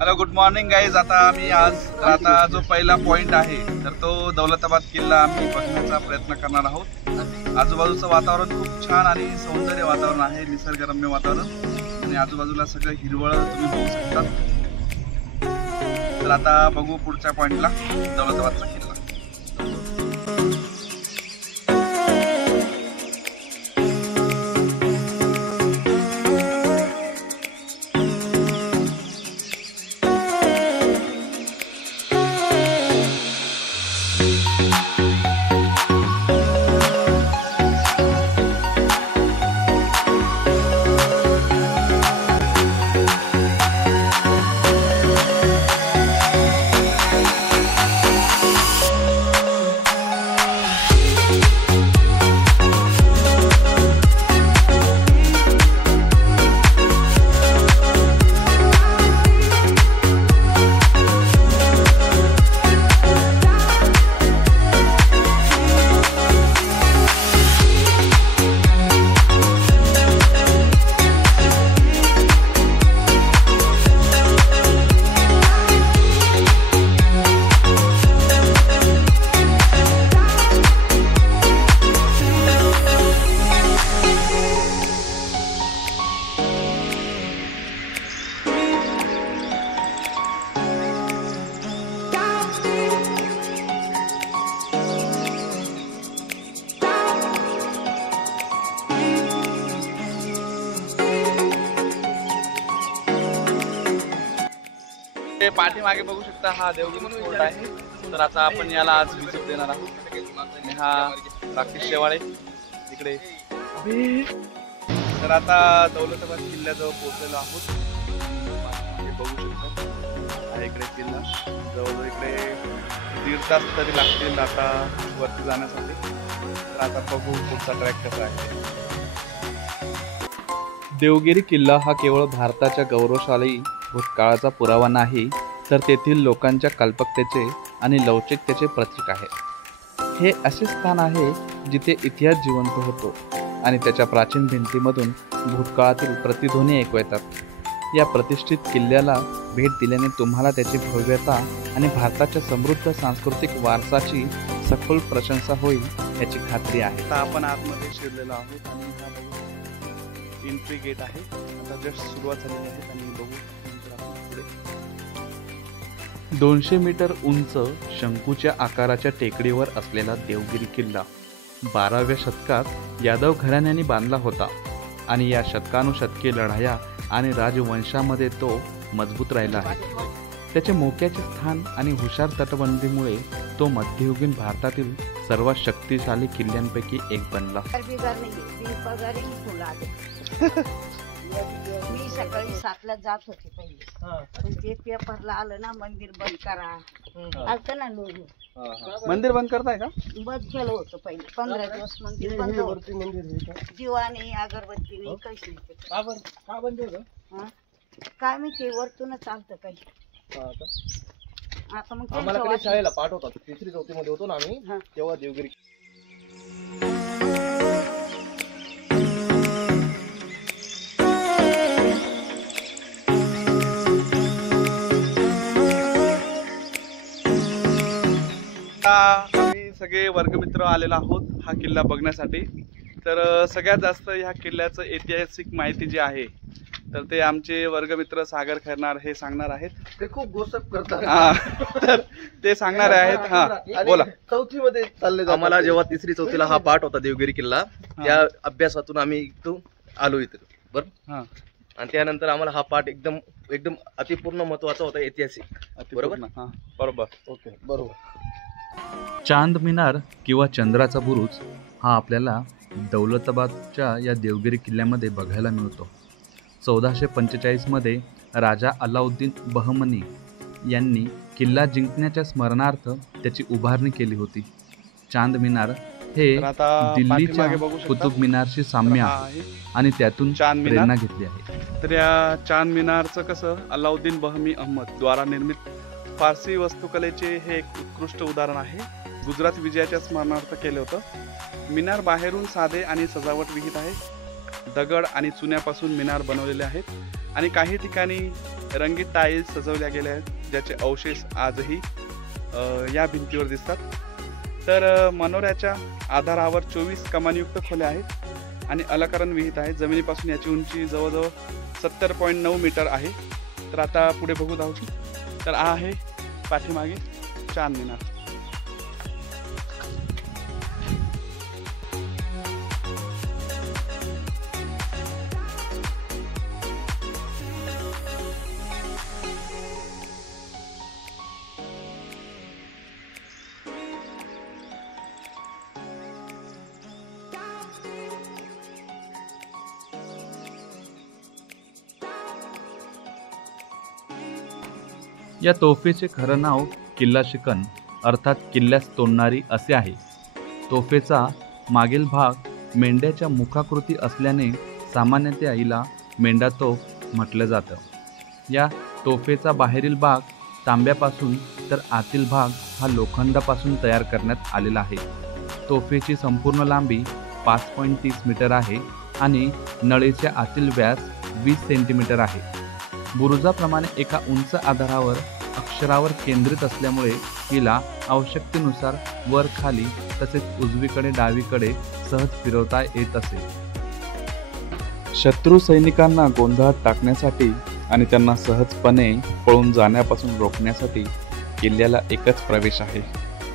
Hello good morning guys. आता जो पहिला पॉइंट आहे तर तो दौलताबाद किल्ला आम्ही बघण्याचा प्रयत्न करणार आहोत. आजूबाजूचं वातावरण खूप छान आणि सौंदर्य वातावरण आहे, निसर्गरम्य वातावरण आणि आजूबाजूला सगळं हिरवळ तुम्ही बघू शकता. तर आता बघू पुढच्या पॉइंटला, दौलताबादचा किल्ला. पाठीमागे बघू शकता हा देवगिरी फोर्ट आहे. तर आता आपण याला आज विजिट देणार आहोत. आणि हा राकेश शेवाळे इकडे. तर आता दौलताबाद किल्ल्याजवळ पोहोचलेलो आहोत. हे बघू शकता इकडे किल्ला. जवळजवळ इकडे 1.5 तास तरी लागतील आता वरती जाण्यासाठी. तर आता बघू पुढचा ट्रॅक कसा आहे. देवगिरी किल्ला हा केवळ भारताच्या गौरवशाली भूतकाळाचा पुरावा नाही, तर तेथील लोकांच्या कल्पकतेचे आणि लवचिकतेचे प्रतीक आहे. हे असे स्थान आहे जिथे इतिहास जिवंत होतो आणि त्याच्या प्राचीन भिंतीमधून भूतकाळातील प्रतिध्वनी ऐकू येतात. या प्रतिष्ठित किल्ल्याला भेट दिल्याने तुम्हाला त्याची भव्यता आणि भारताच्या समृद्ध सांस्कृतिक वारसाची सखोल प्रशंसा होईल याची खात्री आहे. आता आपण आतमध्ये शिरलेलो आहोत आणि हा बघू एंट्री गेट आहे. आता जस्ट सुरुवात झालेली आहे आणि बघू 200 मीटर उंच शंकूच्या आकाराच्या टेकडीवर असलेला देवगिरी किल्ला 12व्या शतकात यादव घराण्याने बांधला होता आणि या शतकानुशतके लढाया आणि राजवंशामध्ये तो मजबूत राहिला आहे. त्याचे मोक्याचे स्थान आणि हुशार तटबंदीमुळे तो मध्ययुगीन भारतातील सर्वात शक्तिशाली किल्ल्यांपैकी एक बनला. मी सकाळी 7ला जात होते पहिले, पण ते पेपरला आलं ना मंदिर बंद करा आलतं ना लोक. मंदिर बंद करताय का? बंद केलं होतं पहिले 15 दिवस मंदिर बंद होतं. दिवाने अगरबत्तीने काहीच नाही. काय माहिती वरतूनच चालतं काही. आता मग आम्हाला शाळेला पाठवतात. 3री-4थी मध्ये होतो ना आम्ही, तेव्हा देवगिरी आम्ही सगळे वर्गमित्र आलेलो आहोत हा किल्ला बघण्यासाठी. तर सगळ्यात जास्त ह्या किल्ल्याचं ऐतिहासिक माहिती जी आहे तर ते आमचे वर्गमित्र सागर खैरनार हे सांगणार आहेत. ते खूप गोष्ट करतात. तर ते सांगणार आहेत. हा बोला. 4थी मध्ये चालले. आम्हाला जेव्हा 3री-4थीला हा पाठ होता देवगिरी किल्ला, त्या अभ्यासातून आम्ही इथून आलो इथे बरोबर. आणि त्यानंतर आम्हाला हा पाठ एकदम अतिपूर्ण महत्वाचा होता, ऐतिहासिक. बरोबर. ओके बरोबर. चांद मिनार किंवा चंद्राचा बुरुज हा आपल्याला दौलताबादच्या या देवगिरी किल्ल्यामध्ये बघायला मिळतो. 1445 मध्ये राजा अलाउद्दीन बहमनी यांनी किल्ला जिंकण्याच्या स्मरणार्थ त्याची उभारणी केली होती. चांद मिनार हे दिल्लीच्या कुतुब मिनारशी साम्य आहे आणि त्यातून प्रेरणा घेतली आहे. तर या चांद मिनारचं कसं अलाउद्दीन बहमी अहमद द्वारा निर्मित फारसी वास्तुकलेचे हे एक उत्कृष्ट उदाहरण आहे. गुजरात विजयाच्या स्मरणार्थ केले होतं. मिनार बाहेरून साधे आणि सजावट विहित आहे. दगड आणि चुन्यापासून मिनार बनवलेले आहेत आणि काही ठिकाणी रंगीत टाईल्स सजवल्या गेल्या आहेत ज्याचे अवशेष आजही या भिंतीवर दिसतात. तर मनोऱ्याच्या आधारावर 24 कमानीयुक्त खोल्या आहेत आणि अलंकरण विहित आहे. जमिनीपासून याची उंची जवळजवळ 70.9 मीटर आहे. तर आता पुढे बघू धावची. तर हा आहे पाठीमागे चांद मिनार. या तोफेचे खरं नाव किल्ला शिकन अर्थात किल्ल्यास तोडणारी असे आहे. तोफेचा मागील भाग मेंढ्याच्या मुखाकृती असल्याने सामान्यतः हिला मेंढा तोफ म्हटलं जातं. या तोफेचा बाहेरील भाग तांब्यापासून तर आतील भाग हा लोखंडापासून तयार करण्यात आलेला आहे. तोफेची संपूर्ण लांबी 5.30 मीटर आहे आणि नळीच्या आतील व्यास 20 सेंटीमीटर आहे. बुरुजाप्रमाणे एका उंच आधारावर अक्षरावर केंद्रित असल्यामुळे हिला आवश्यकतेनुसार वर खाली तसेच उजवीकडे डावीकडे सहज फिरवता येत असे. शत्रू सैनिकांना गोंधळात टाकण्यासाठी आणि त्यांना सहजपणे पळून जाण्यापासून रोखण्यासाठी किल्ल्याला एकच प्रवेश आहे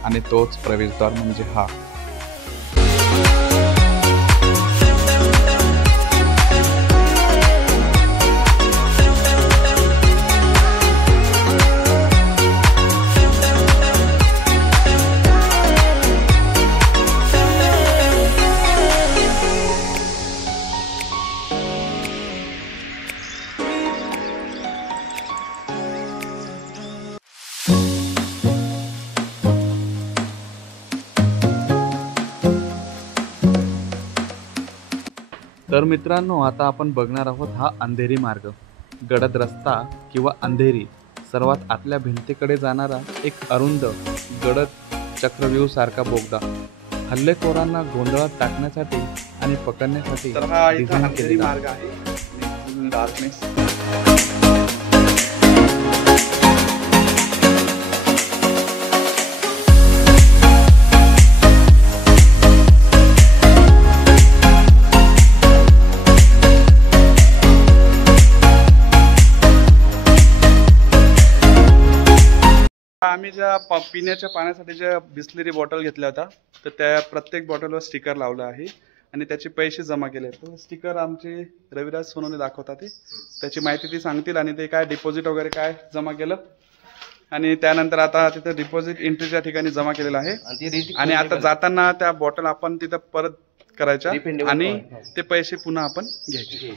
आणि तोच प्रवेशद्वार म्हणजे हा. तर मित्रांनो, आता आपण बघणार आहोत हा अंधेरी मार्ग. गडद रस्ता किंवा अंधेरी सर्वात आतल्या भिंतीकडे जाणारा एक अरुंद गडद चक्रव्यूह सारखा बोगदा. हल्लेखोरांना गोंधळात टाकण्यासाठी आणि पकडण्यासाठी तर हा इथं डिझाईन अंधेरी केलेला मार्ग आहे. डार्कनेस. आम्ही ज्या पिण्याच्या पाण्यासाठी ज्या बिस्लरी बॉटल घेतल्या होत्या तर त्या प्रत्येक बॉटलवर स्टिकर लावलं आहे आणि त्याचे पैसे जमा केले. तर स्टिकर आमचे रविराज सोनवणे दाखवतात. ते त्याची माहिती ती सांगतील आणि ते काय डिपॉझिट वगैरे काय जमा केलं आणि त्यानंतर आता तिथं डिपॉझिट एंट्रीच्या ठिकाणी जमा केलेलं आहे आणि आता जाताना त्या बॉटल आपण तिथं परत करायच्या आणि ते पैसे पुन्हा आपण घ्यायचे.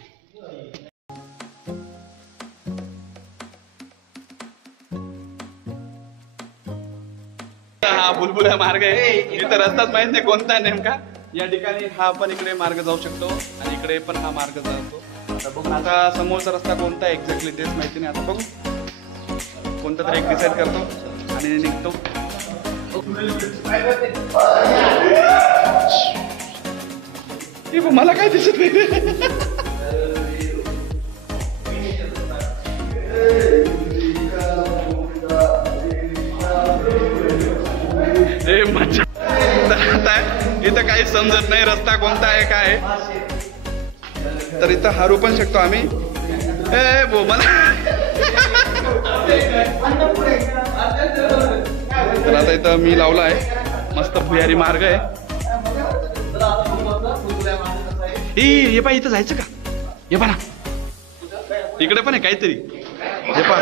हा बुलबुला मार्ग आहे. इथं रस्ताच माहित नाही कोणता नेमका. या ठिकाणी हा पण इकडे मार्ग जाऊ शकतो आणि इकडे पण हा मार्ग जातो. आता बघू आता समोरचा रस्ता कोणता एक्झॅक्टली तेच माहिती नाही. आता बघू कोणता तरी एक डिसाईड करतो आणि निघतो. मला काय दिसत नाही. इथं काही समजत नाही रस्ता कोणता आहे काय. तर इथं हरू पण शकतो आम्ही. तर आता इथं मी लावला आहे मस्त भुयारी मार्ग आहे. हे पहा इथं जायचं का. हे पहा इकडे पण आहे काहीतरी. हे पहा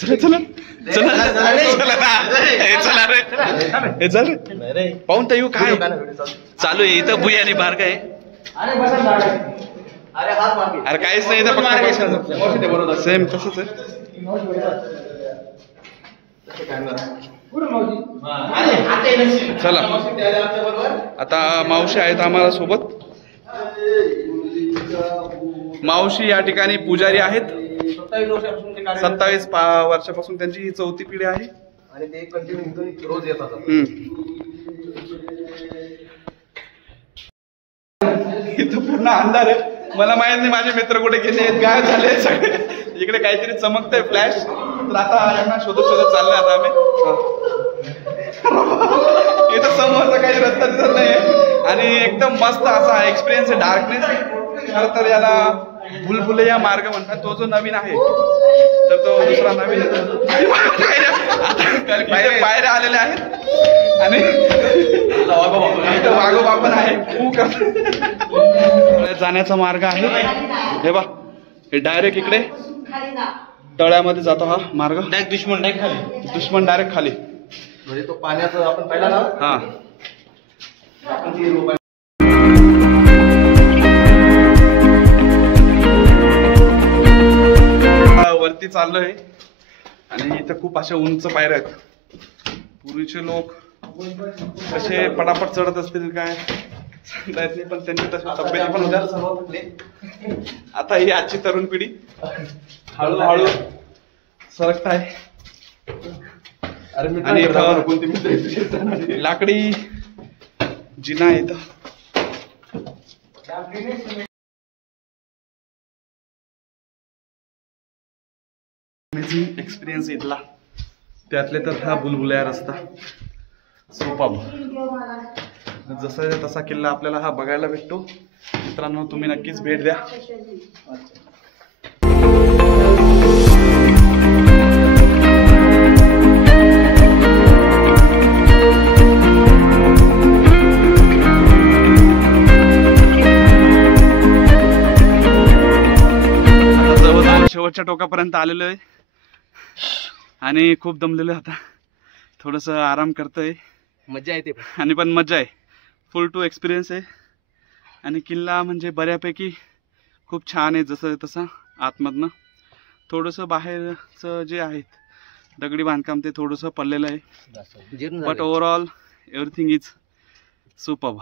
चला चला चला चला रे रे पाहून तर येऊ काय चालू आहे इथं. भुयारी मार्ग आहे. अरे काहीच नाही इथं फक्त सेम तसंच आहे. चला आता मावशी आहेत आम्हाला सोबत. मावशी या ठिकाणी पुजारी आहेत. 27 वर्षापासून त्यांची ही 4थी पिढी आहे आणि ते कंटिन्यू रोज येतात. इथं पूर्ण अंधार आहे मला माहित नाही माझे मित्र कुठे गेले, गायब झाले सगळे. इकडे काहीतरी चमकतंय फ्लॅश, तर आता यांना शोधत शोधत चाललोय आता आम्ही. इथं समोरचा काही रस्ता दिसत नाहीये आणि एकदम मस्त असा एक्सपिरियन्स आहे. डार्कनेस खरं तर याला भुलभुलैया मार्ग म्हणतात. तो जो नवीन आहे तर तो दुसरा नवीन पायऱ्या आलेल्या आहेत आणि वाघोबा पण आहे. जाण्याचा मार्ग आहे हे बा, हे डायरेक्ट इकडे तळ्यामध्ये जातो हा मार्ग. दुश्मन डायरेक्ट खाली, म्हणजे तो पाण्याचं आपण पाहिला ना. हा वरती चाललोय आणि इथं खूप अशा उंच पायऱ्या आहेत. पूर्वीचे लोक कसे पटापट चढत असतील काय सांगता येत नाही, पण त्यांची तशी तब्येत पण होत्या. आता ही आजची तरुण पिढी हळूहळू सरकत आहे. आणि इथं लाकडी जिना आहे इथं. अमेझिंग एक्सपिरियन्स इथला, त्यातले तर हा भुलभुलैया रस्ता. सुपर्ब. जसा तसा किल्ला आपल्याला हा बघायला भेटतो. मित्रांनो तुम्ही नक्कीच भेट द्या. शेवटच्या टोकापर्यंत आलेलो आहे आणि खूप दमलेलो आहे. आता थोडस आराम करतोय. मजा येते आणि पण मजा आहे. फुल टू एक्सपिरियन्स आहे. आणि किल्ला म्हणजे बऱ्यापैकी खूप छान आहे. जसं तसं आतमधनं थोडंसं बाहेरचं जे आहेत दगडी बांधकाम ते थोडंसं पडलेलं आहे. But overall everything is superb.